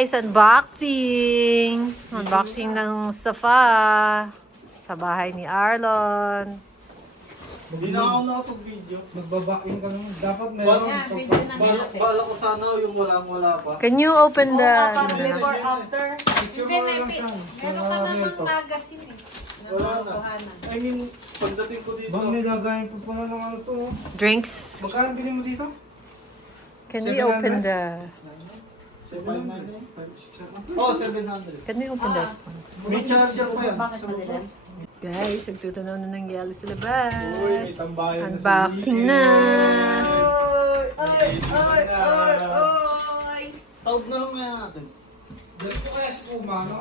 Guys, unboxing! Unboxing ng sofa sa bahay ni Arlon. Hindi na ako nakapag-video. Magbabaking ka naman. Dapat meron. Bala ko sana yung wala pa. Can you open the... Before, after. Picture mo lang siya. Meron ka namang magazine eh. Wala na. I mean, pagdating ko dito. Bang nilagayin po pala ng ano to. drinks? Magkano bilhin mo dito? Can we open the... 700? Oh, 700. Can we open that? May charger pa yan. Bakit madilim? Guys, nagtutunaw na ng yellow sa labas. Uy, may tambayan na Unboxing na! Oy! Tawag na lang kaya natin. Dali ko kaya sa kuma, no?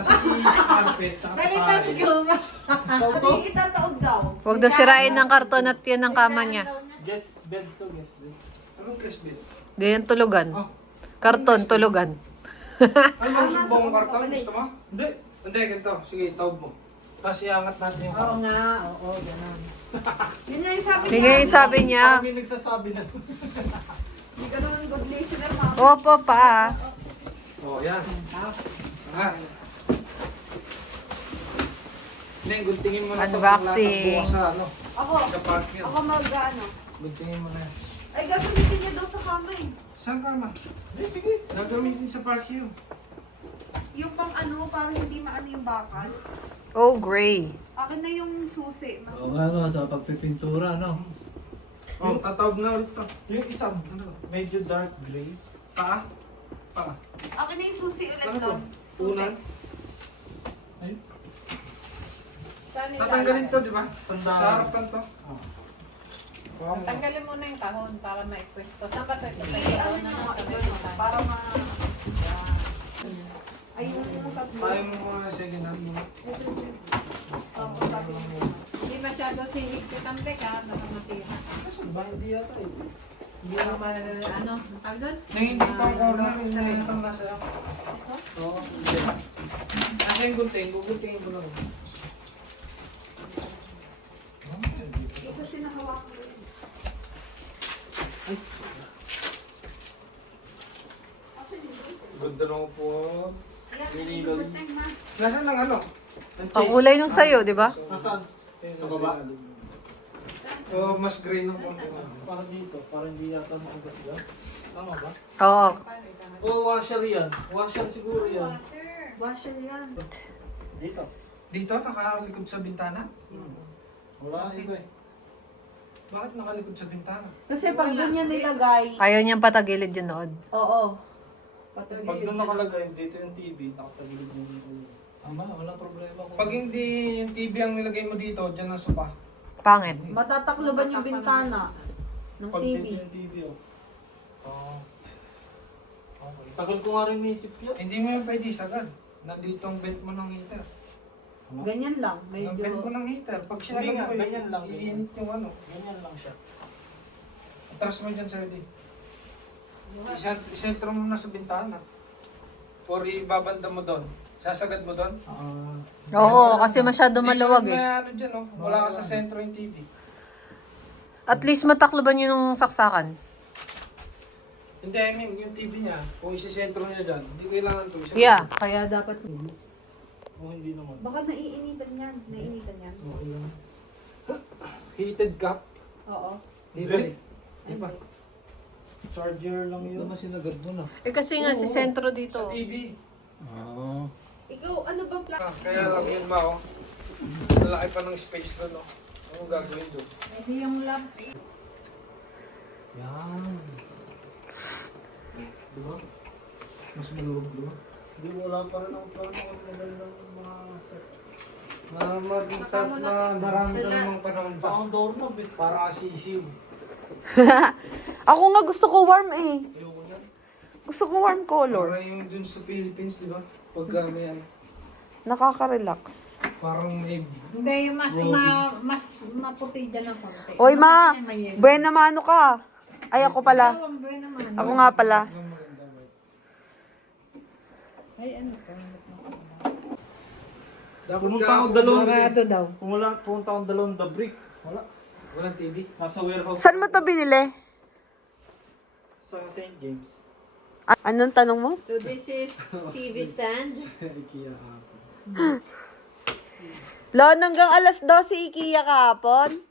Kasi sa carpet, tsaka Dali sa na si Kuma. Tawag to? Hindi itataog daw. Huwag daw sirain ng karton at yan ang kama niya. Guest bed to, guest bed. Anong cash bid? Di yan tulugan. Ah. Karton, tulugan. Ano bang subong karton? Gusto mo? Hindi. Hindi, ganito. Sige, tawag mo. Tapos iangat natin yung Oo nga, oo, gano'n. Yun nga yung sabi Yun niya. nga yung sabi niya. Parang may nagsasabi na. Hindi ka naman good listener, ma'am. Opo, pa. Oh, yan. Ha? Hindi, guntingin mo na ito. Unboxing. Sa ano? Ako, Sa parking. ako mag-ano. Guntingin mo na yan. Ay, gagamitin niya daw sa kama eh. Saan kama? Hindi, sige. Gagamitin sa parking. Yung pang ano, parang hindi maano yung bakal. Oh, gray. Akin na yung susi. Mas Oo nga no, sa pagpipintura, no? Oh, tatawag na ulit to. Yung isa, medyo dark gray. Paa? Paa. Akin na yung susi ulit Ano to? doon. Unan? Saan Tatanggalin to, di ba? Tandaan. Sa harapan to. Tanggalin mo na yung kahon para maipwesto. Saan ba ito? Ano na, para ma... Ayun yung tatlo. Tayo mo mga second hand mo. Oo, sabi niya. Hindi masyado sinigpit ang beka. Baka masira. Saan ba? Hindi yata eh. Hindi mo ano, ang tawag doon? Nangindito ang corner, nangindito ang nasa. Oo. Nasa yung gunting, guguntingin ko lang. Ito sinahawakan ko yun. Ganda na po. Ayan, Nililol. yung buteng, ma. Nasaan ang ano? Ang kulay nung sayo, di ba? Nasaan? Sa baba? So, mas gray ng konti. Para dito. Para hindi yata makagasgas. Tama ba? Oo. Oo, washer yan. Washer siguro yan. Washer yan. Dito. Dito, nakalikod sa bintana? Wala iba eh. Bakit nakalikod sa bintana? Kasi pag doon niya nilagay, Ayaw niyang patagilid yung nood. oo. Pag doon nakalagay, dito yung TV, nakatagilid yung Ama, wala problema kung... Pag hindi yung TV ang nilagay mo dito, dyan ang sopa. Pangit. Matatakloban yung bintana ng Pag TV. dito yung TV, oh. Oo. Okay. Tagal ko nga rin naisip yan. Hindi mo yung pwede sagad. Nandito ang vent mo ng heater. Ganyan lang, Ang vent medyo... mo ng heater. Pag Hindi sinagad nga, mo, ganyan lang. iinit yung ano. Ganyan lang siya. Atras mo dyan, Sir D. Isentro mo na sa bintana. Or ibabanda mo doon. Sasagad mo doon. Oo, kasi masyado maluwag eh. Na, ano dyan, oh. Wala ka sa sentro yung TV. At least matakloban yun yung saksakan. Hindi, I mean, yung TV niya, kung isisentro niya dyan, hindi kailangan ito. Yeah, kaya dapat... Oh, hindi naman. Baka naiinitan yan. Naiinitan yan. Okay lang. Heated cup? Oo. Hindi. Di ba? Charger lang Ito yun. naman sinagad mo na. Eh kasi nga si sentro Sa dito. TV. Ah. Ikaw, ano bang plan? Kaya lang yun ba, oh. Malaki pa ng space doon, oh. Ano gagawin doon? Hindi yung lamp. Yan. Diba? Mas maluwag, diba? Hindi, wala pa rin ako parang magandang mga set. Marami ka namang panahon pa. Parang doorknob eh. Para asisiw. Ako nga gusto ko warm eh. Ayoko niyan. Gusto ko warm color. Para yung dun sa Philippines, di ba? Pagka may ano, Nakaka-relax. parang may... Hindi, yung mas maputi dyan ng konti. Oy ma, Kasi may yellow. buena mano ka. Ay ako pala. Ikaw ang buhay naman. Ako nga pala. Ay, ano ko? Dapat Pumunta ako dalawang Sarado daw. Pumunta akong dalawang the brick. Wala. Walang TV. Nasa warehouse. Saan mo to binili? Sa St. James. Anong tanong mo? So this is TV stand. IKEA ako. Lon, hanggang alas 12 IKEA kahapon.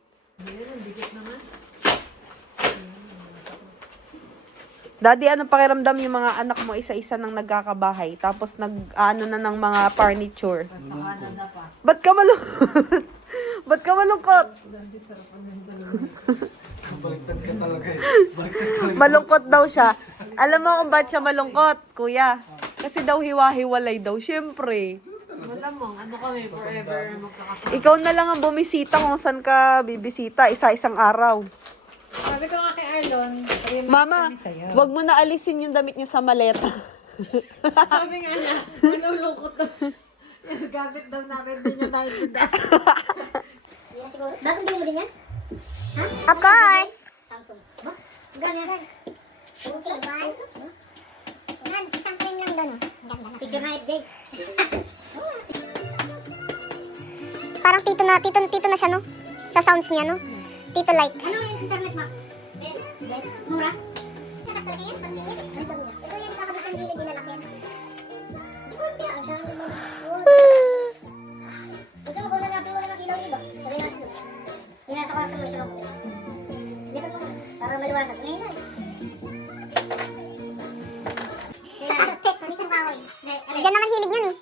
Daddy, anong pakiramdam yung mga anak mo isa-isa nang nagkakabahay tapos nag-ano na ng mga furniture? Sa Canada pa. Ba't ka malungkot? Ba't ka malungkot? Baliktad ka talaga eh. Baliktad talaga. Malungkot daw siya. Alam mo kung ba't siya malungkot, kuya? Kasi daw hiwa-hiwalay daw. Siyempre. Malamang, ano kami, forever magkakasama. Ikaw na lang ang bumisita kung saan ka bibisita. Isa-isang araw. Sabi ko nga kay Arlon, Mama, wag mo na alisin yung damit niya sa maleta. sabi nga niya, nalulungkot daw siya. Yung gamit daw namin din niya nakikita. Bagong bili mo din yan? Ha? Of course! Samsung. Ba? Gano'n yan. Okay, one. Yan, isang frame lang doon. Picture na FJ. Parang tito na siya, no? Sa sounds niya, no? Tito like. Ano yung internet, ma? Mura? Nakas talaga yan? Ito yung kakabit ng gilid, dinalak yan. Di ko kaya siya. Gusto mo kung natin mo ng ilaw dito? Sabi natin doon. Yung nasa kwarto mo siya ako. Di ba mo? Para maliwanag. Ngayon na eh. Diyan naman hilig yun eh.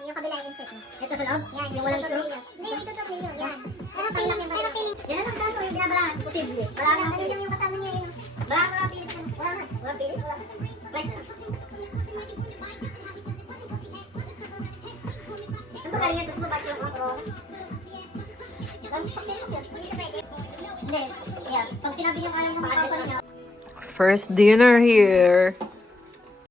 Yung kabila yung insert mo. Ito sa loob? Yan, yung walang screw? Hindi, ito to ninyo. Yan. Pero feeling. Yan ang kasama yung binabarahan. Posible. Wala na. Ano yung kasama niya yun? Wala pilit. Wala na. Wala pilit. Wala. Slice na. Saan ba galing yan? Gusto mo ba ito yung kontrol? Hindi. Yeah. Pag sinabi niyo kaya mo makasama niya. First dinner here.